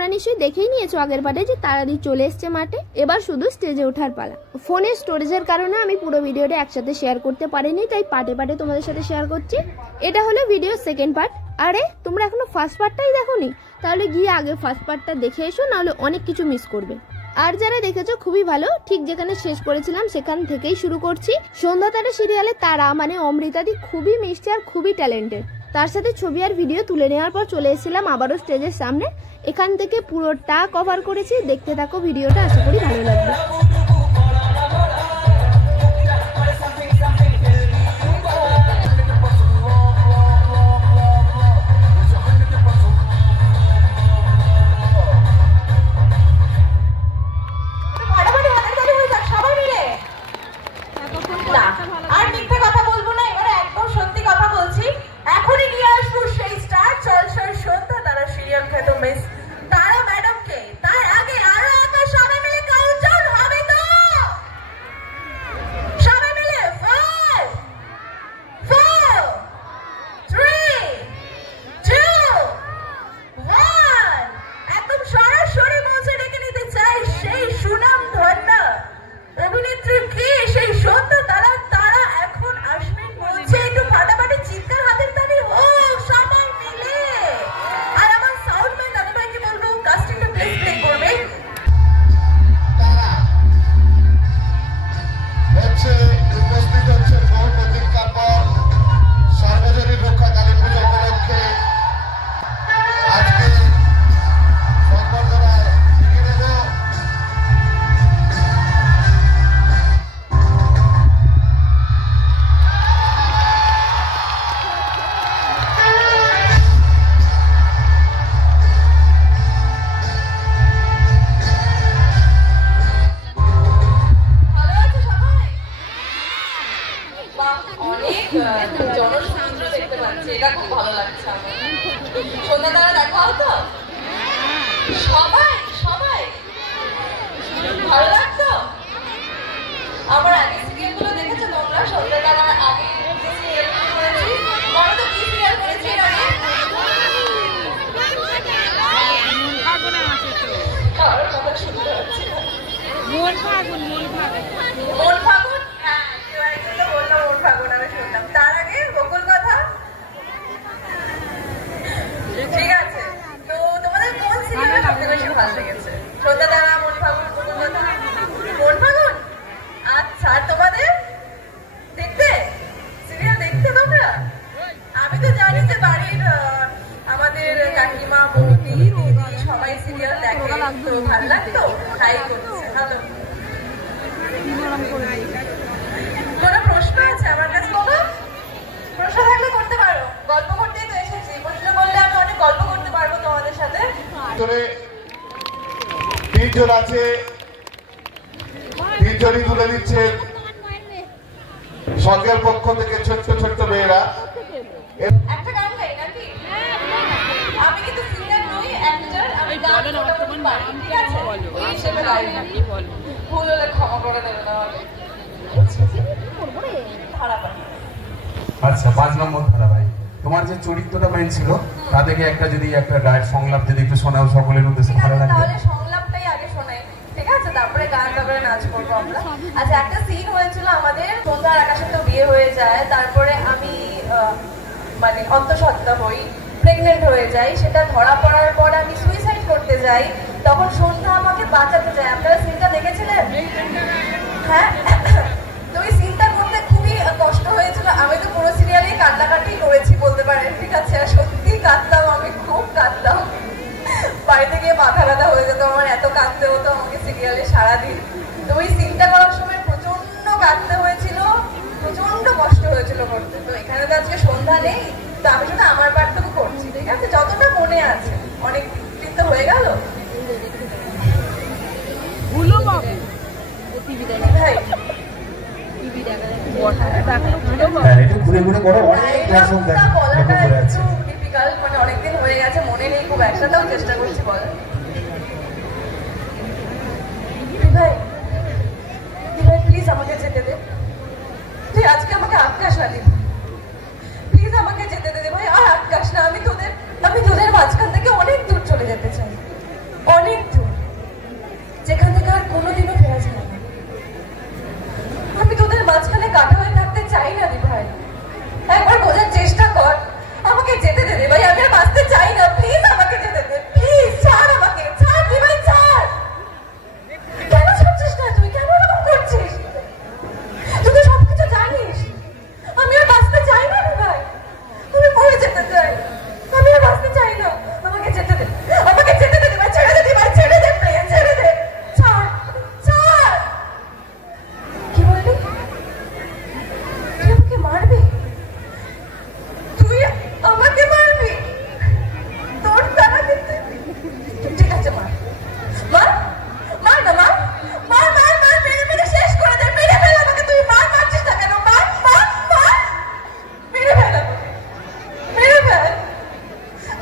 তোমরা নিশ্চয়ই দেখেই নিয়েছো আগের পার্টে যে তারাদি চলে এসছে মাঠে, এবার শুধু স্টেজে ওঠার পালা। ফোনের স্টোরেজের কারণে আমি পুরো ভিডিওটা একসাথে শেয়ার করতে পারিনি, তাই পার্টে পার্টে তোমাদের সাথে শেয়ার করছি। এটা হলো ভিডিওর সেকেন্ড পার্ট। আরে তোমরা এখনো ফার্স্ট পার্টটাই দেখোনি? তাহলে গিয়ে আগে ফার্স্ট পার্টটা দেখে এসো, নাহলে অনেক কিছু মিস করবে। আর যারা দেখেছো খুবই ভালো, ঠিক যেখানে শেষ করেছিলাম সেখান থেকেই শুরু করছি। সন্ধ্যা তারা সিরিয়ালে তারা মানে অমৃতাদি খুবই মিষ্টি আর খুবই ট্যালেন্টেড। তার সাথে ছবি আর ভিডিও তুলে নেওয়ার পর চলে এসেছিলাম আবারও স্টেজের সামনে। এখান থেকে পুরোটা কভার করেছি, দেখতে থাকো ভিডিওটা, আশা করি ভালো লাগবে। জনসমুদ্র দেখতে পাচ্ছি, এটা খুব ভালো লাগছে আমার। সন্ধ্যা তারা দেখাও তো সবাই সবাই, ভালো লাগতো। আমার আগে সিরিয়াল গুলো দেখেছো তোমরা? সন্ধ্যা তারার আগে যে সিরিয়াল করেছি, বড় তো কি সিরিয়াল করেছি আমি? কারোর কথা শুনতে হচ্ছে মন ফাগুন, মন ফাগুন, মন ফাগুন। হ্যাঁ, কেউ একজন তো বললো মন ফাগুন, আমি শুনলাম। তার আগে বকুল কথা। ঠিক আছে, তো তোমাদের কোন সিরিয়ালটা সবথেকে বেশি ভালো লেগেছে? সন্ধ্যা তারা, মন ফাগুন, বকুল কথা? মন ফাগুন। আচ্ছা, আর তোমাদের দেখতে সিরিয়াল দেখতে তোমরা? আমি তো জানি যে বাড়ির আমাদের কাকিমা, বৌদি, দিদি সবাই সিরিয়াল দেখে, তো ভালো লাগতো? তাই করছে। হ্যালো, কোনো প্রশ্ন আছে আমার কাছে? বাবা, প্রশ্ন থাকলে করতে পারো। গল্প করতেই তো এসেছি, প্রশ্ন করলে আমি অনেক গল্প করতে পারবো তোমাদের সাথে। 3 জন আছে, 3 জনই তুলে দিচ্ছে সরকার পক্ষ থেকে ছোট্ট ছোট্ট মেয়েরা। একটা গান গাই নাকি? আমি কিন্তু সিঙ্গার নই, অ্যাক্টর। আমি গান মোটামুটি পারি, ঠিক আছে? ওই হিসেবে গাই না, ভুল হলে ক্ষমা করে দেবে না আমাকে। আচ্ছা, 5 নম্বর ধারা। ভাই, তোমার যে চরিত্রটা মেন ছিল তা থেকে একটা যদি একটা গায়ের সংলাপ যদি একটু শোনাও সকলের উদ্দেশ্যে ভালো লাগবে। তাহলে সংলাপটাই আগে শোনাই, ঠিক আছে? তারপরে গান, তারপরে নাচ করবো আমরা। আচ্ছা, একটা সিন হয়েছিল আমাদের, সন্ধ্যার আকাশে তো বিয়ে হয়ে যায়, তারপরে আমি মানে অন্তঃসত্ত্বা হই, প্রেগনেন্ট হয়ে যাই। সেটা ধরা পড়ার পর আমি সুইসাইড করতে যাই, তখন সন্ধ্যা আমাকে বাঁচাতে যায়। আপনারা সিনটা দেখেছিলেন? হ্যাঁ, তো ওই সিনটা করতে খুবই কষ্ট হয়েছিল। আমি তো পুরো সিরিয়ালেই কান্নাকাটি করেছি বলতে পারেন, ঠিক আছে? আর সত্যি কাঁদতাম, আমি খুব কাঁদতাম। বাড়িতে গিয়ে মাথা ব্যথা হয়ে যেত আমার, এত কাঁদতে হতো আমাকে সিরিয়ালে সারাদিন। তো ওই সিনটা করার সময় প্রচন্ড কাঁদতে হয়েছিল, প্রচন্ড কষ্ট হয়েছিল করতে। তো এখানে তো আজকে সন্ধ্যা নেই, তো আমি শুধু আমার পার্টটুকু করছি, ঠিক আছে? যতটা মনে আছে, অনেক দিন তো হয়ে গেল। ভাই, মানে অনেকদিন হয়ে গেছে, মনে নেই খুব একটা, তাও চেষ্টা করছি বলার। ভাই, প্লিজ আমাকে যেতে দে, তুই আজকে আমাকে আটকাস না দিবি, প্লিজ আমাকে যেতে দে ভাই। আর আটকাস না, আমি তোদের মাঝখান থেকে অনেক দূর চলে যেতে চাই। অনেক দূর, যেখান থেকে আর কোনোদিনও ফেরা যায় না। আমি তোদের মাঝখানে কাটা হয়ে থাকতে চাই না রে ভাই, একবার বোঝার চেষ্টা কর। আমাকে যেতে দে রে ভাই, আমি আর বাঁচতে চাই না, প্লিজ আমাকে যেতে দে, প্লিজ ছাড় আমাকে, ছাড় রে ভাই, ছাড়। কেন ছাড়ছিস না তুই, কেন এরকম করছিস? তুই তো সবকিছু জানিস। আমি আর বাঁচতে চাই না রে ভাই, আমি মরে যেতে চাই, আমি আর বাঁচতে চাই না। আমাকে যেতে দে, আমাকে যেতে দে ভাই, ছেড়ে দে ভাই, ছেড়ে দে প্লিজ, ছেড়ে দে, ছাড়, ছাড়। কি বললি? তুই আমাকে মারবি? তুই আমাকে মারবি? তোর তারা দিতে? ঠিক আছে, মার, মার, মার না, মার, মার, মার, মার, মেরে মেরে শেষ করে দে, মেরে ফেল আমাকে। তুই মার, মারছিস না কেন? মার, মার, মার, মেরে ফেল আমাকে, মেরে ফেল।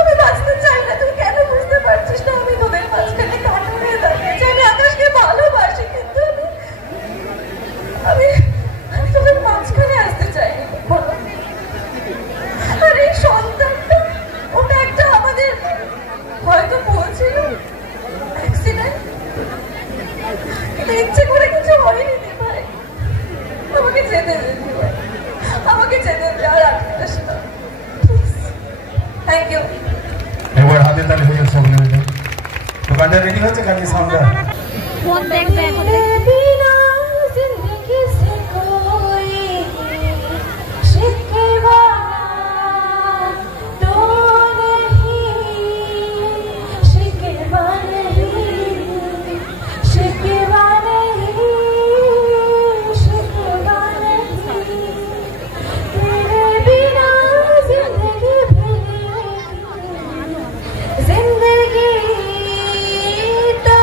আমি বাঁচতে চাই না, তুই কেন বুঝতে পারছিস না? আমি তোদের মাঝখানে কাটা হয়ে দাঁড়িয়েছি। আমি আকাশকে ভালোবাসি, কিন্তু আমি তোদের মাঝখানে আসতে চাইনি। বলো, আর এই সন্তানটা, ওটা একটা আমাদের হয়তো বলছিল অ্যাক্সিডেন্ট, ইচ্ছে করে কিছু হয়নি রে ভাই। আমাকে যেতে দে ভাই, আমাকে যেতে দে, আর আটকাস না প্লিজ। Thank you. এবার হাতে তালি হয়ে যাচ্ছে সকলে মিলে। তো গানটা রেডি হচ্ছে, গানটি সাউন্ডটা बिना जिंदगी से कोई शिकवा तो नहीं, शिकवा नहीं, शिकवा नहीं, शिकवा नहीं। तेरे बिना जिंदगी जिंदगी तो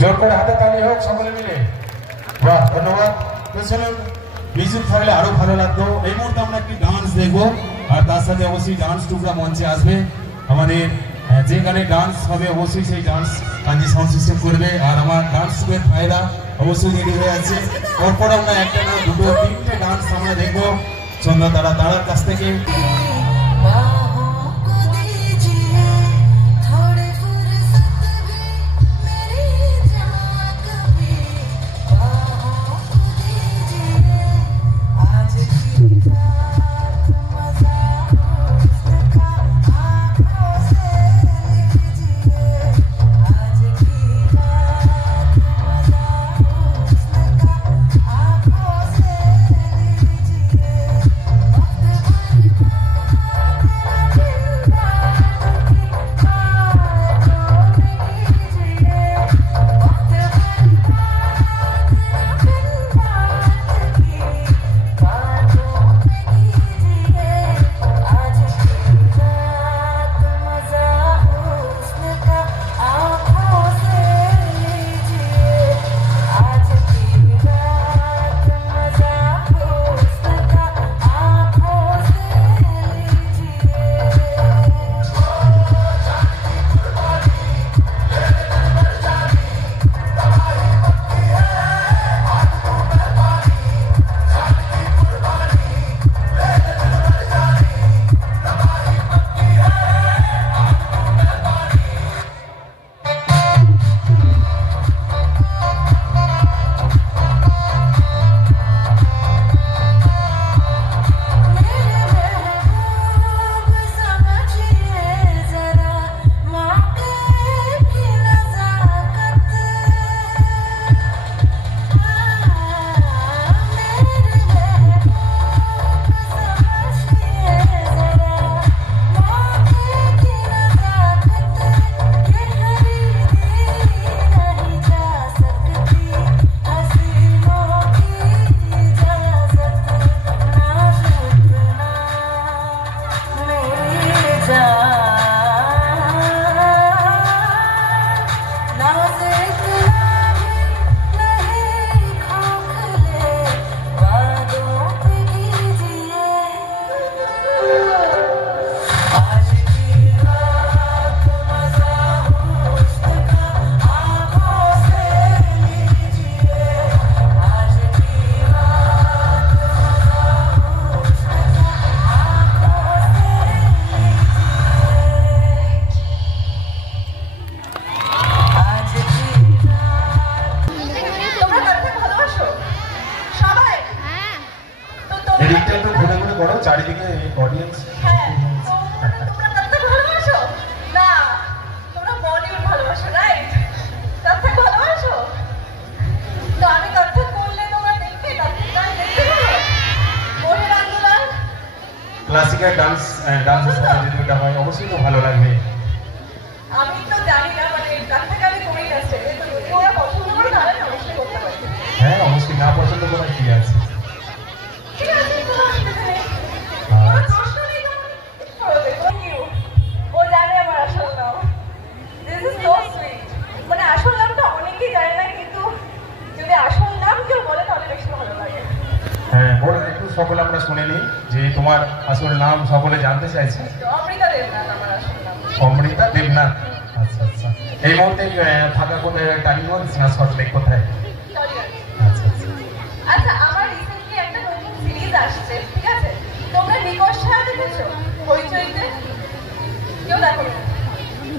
জোর করে হাতে তালি হোক সকলে মিলে। বাহ, ধন্যবাদ। তো চলুন, মিউজিক থাকলে আরো ভালো লাগতো। এই মুহূর্তে আমরা একটি ডান্স দেখবো, আর তার সাথে অবশ্যই ডান্স টুকরা মঞ্চে আসবে। আমাদের যে গানে ডান্স হবে অবশ্যই সেই ডান্স কাঞ্জি সাউন্ড সিস্টেম করবে। আর আমার ডান্স টুকের ফায়দা অবশ্যই রেডি হয়ে আছে। পরপর আমরা একটা না দুটো তিনটে ডান্স আমরা দেখবো সন্ধ্যা তারার কাছ থেকে। হ্যাঁ, তোমরা কত্থক ভালোবাসো? না, তোমরা বলিউড ভালোবাসো, রাইট? কত্থক ভালোবাসো? তো আমি কত্থক করলে তোমরা দেখবে, কত্থক গান দেখতে পারো? মোহের আন্দোলন, ক্লাসিক্যাল ডান্সের সাথে যদি ওটা হয় অবশ্যই তো ভালো লাগবে। আমি তো জানি না, মানে কত্থক আমি করেই আসছে, তো যদি ওরা পছন্দ করে তাহলে আমি অবশ্যই করতে পারি। হ্যাঁ অবশ্যই, না পছন্দ করার কি আছে। ঠিক আছে, কোনো অসুবিধা নেই। আচ্ছা। কোনো প্রশ্ন নেই তোমার? Thank you. ও জানে আমার আসল নাম। This is so sweet. মানে আসল নামটা অনেকেই জানে না, কিন্তু যদি আসল নাম কেউ বলে তাহলে বেশি ভালো লাগে। হ্যাঁ বল, একটু সকলে আমরা শুনে নিই যে তোমার আসল নাম সকলে জানতে চাইছে। তো অমৃতা দেবনাথ আমার আসল নাম। অমৃতা দেবনাথ। আচ্ছা আচ্ছা। এই মুহূর্তে থাকা কোথায়, টালিগঞ্জ না সল্টলেক কোথায়? Sorry. আচ্ছা আচ্ছা। আচ্ছা, আমার রিসেন্টলি একটা নতুন সিরিজ আসছে, ঠিক আছে? তোমরা নিকশ ছায়া দেখেছো হইচইতে? কেউ দেখোনি?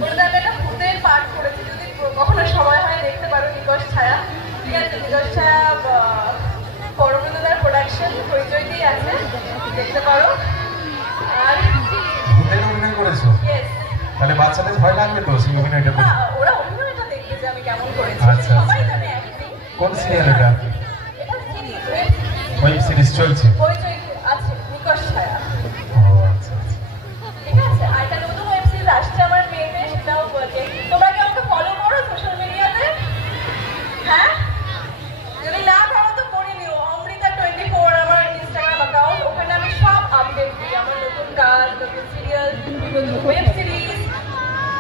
ওটাতে আমি একটা ভূতের পাঠ করেছি, যদি কখনো সময় হয় দেখতে পারো নিকশ ছায়া, ঠিক আছে? নিকশ ছায়া পরমদার প্রোডাকশন, হইচইতেই আছে, দেখতে পারো। আর ভূতের অভিনয় করেছো? ইয়েস, তাহলে বাচ্চাদের ভয় লাগবে তো সেই অভিনয়টা না করে? ওরা অভিনয়টা দেখবে যে আমি কেমন করেছি, আচ্ছা, সবাই জানে অ্যাক্টিং। কোন সিরিয়াল এটা? এটা সিরিজ, ওয়েব সিরিজ চলছে? হইচইতে আছে নিকশ ছায়া। ও আচ্ছা আচ্ছা। ঠিক আছে, আর একটা নতুন ওয়েব সিরিজ আসছে আমার মেয়েতে, সেটাও বলছে। তোমরা কি আমাকে ফলো করো সোশ্যাল মিডিয়াতে? হ্যাঁ, যদি না করো তো করে নিও। অমৃতা 24 আমার ইনস্টাগ্রাম অ্যাকাউন্ট, ওখানে আমি সব আপডেট দিই, আমার নতুন কাজ, নতুন সিরিয়াল, নতুন ওয়েব সিরিজ।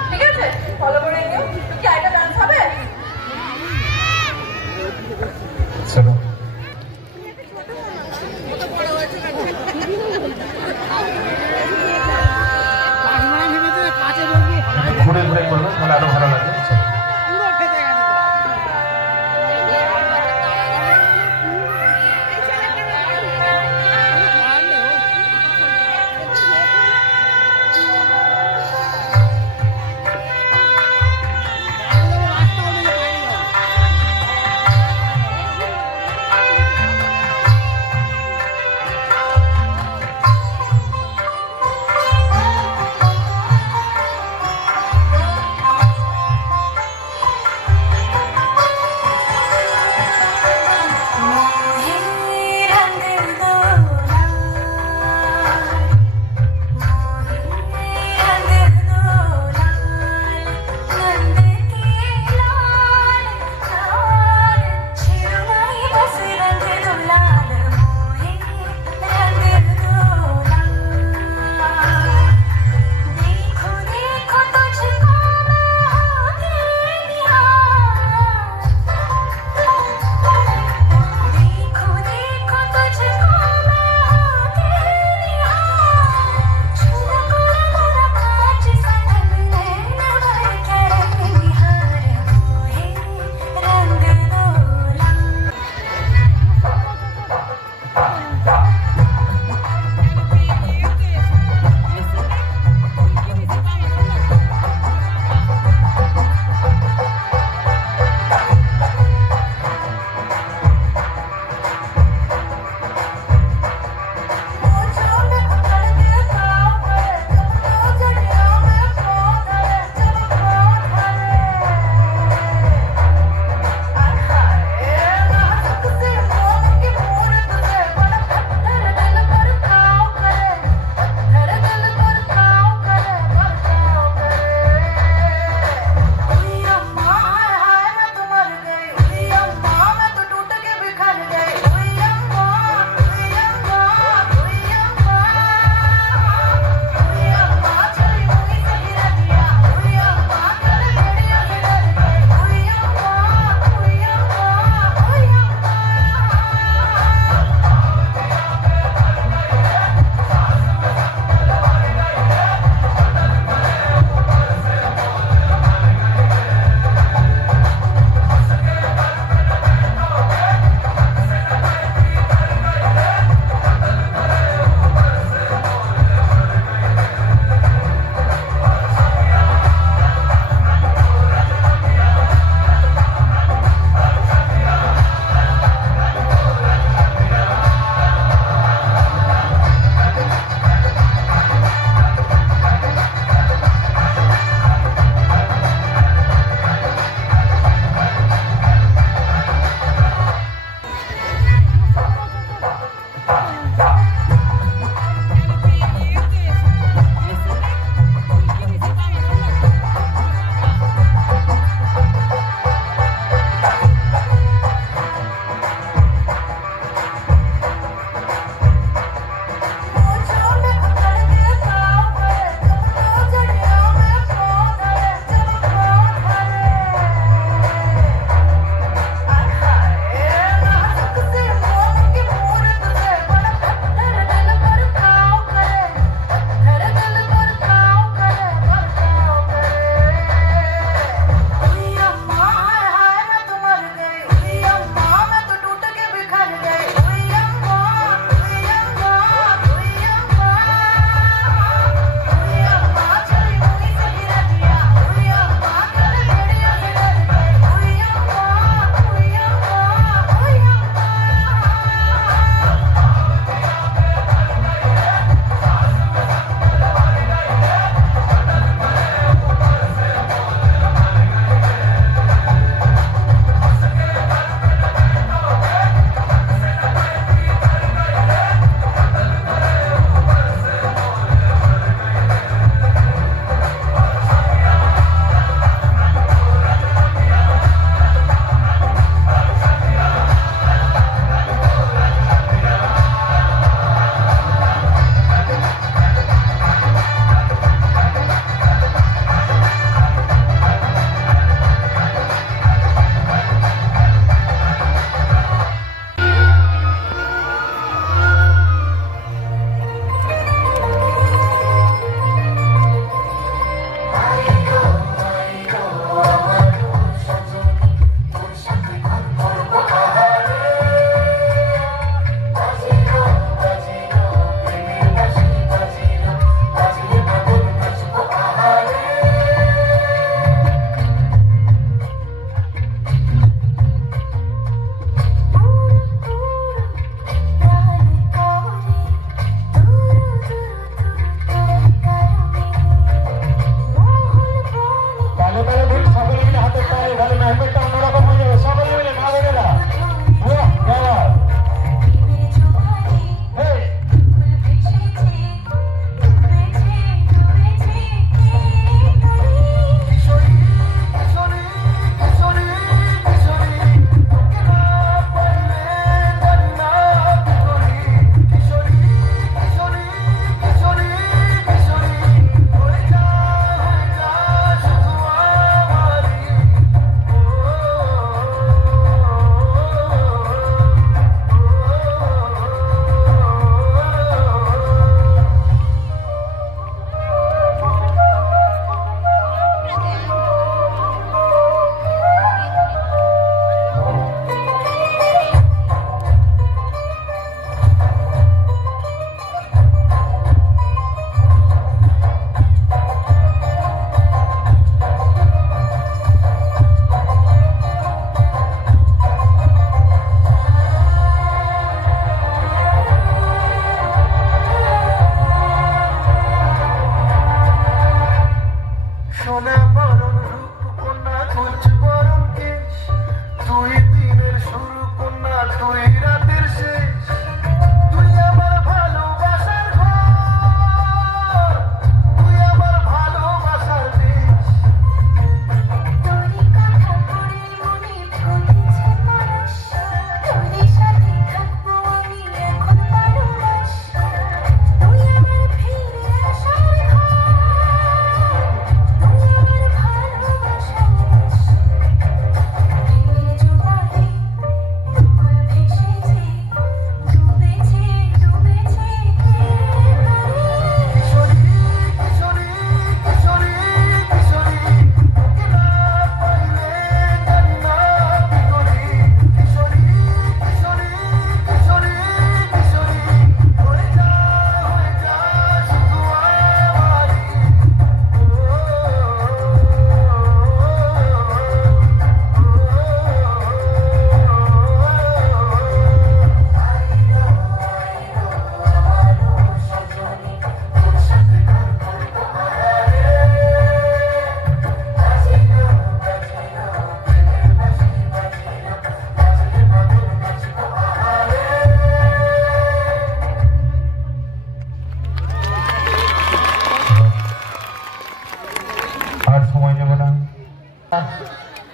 ঠিক আছে, ফলো করে নিও। তো কি আরেকটা ডান্স হবে? চলো। ঘুরে ঘুরে করবো তাহলে আরো ভালো লাগবে। চলো।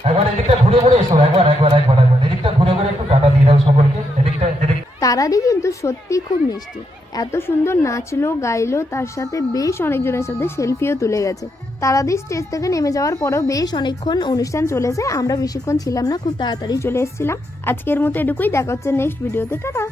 একবার এদিকটা ঘুরে ঘুরে এসো, একবার এদিকটা ঘুরে ঘুরে একটু টাটা দিয়ে দাও সকলকে। তারাদি কিন্তু সত্যি খুব মিষ্টি, এত সুন্দর নাচলো গাইলো, তার সাথে বেশ অনেকজনের সাথে সেলফিও তুলে গেছে। তারাদি স্টেজ থেকে নেমে যাওয়ার পরেও বেশ অনেকক্ষণ অনুষ্ঠান চলেছে, আমরা বেশিক্ষণ ছিলাম না, খুব তাড়াতাড়ি চলে এসেছিলাম। আজকের মতো এটুকুই, দেখা হচ্ছে নেক্সট ভিডিওতে, টাটা।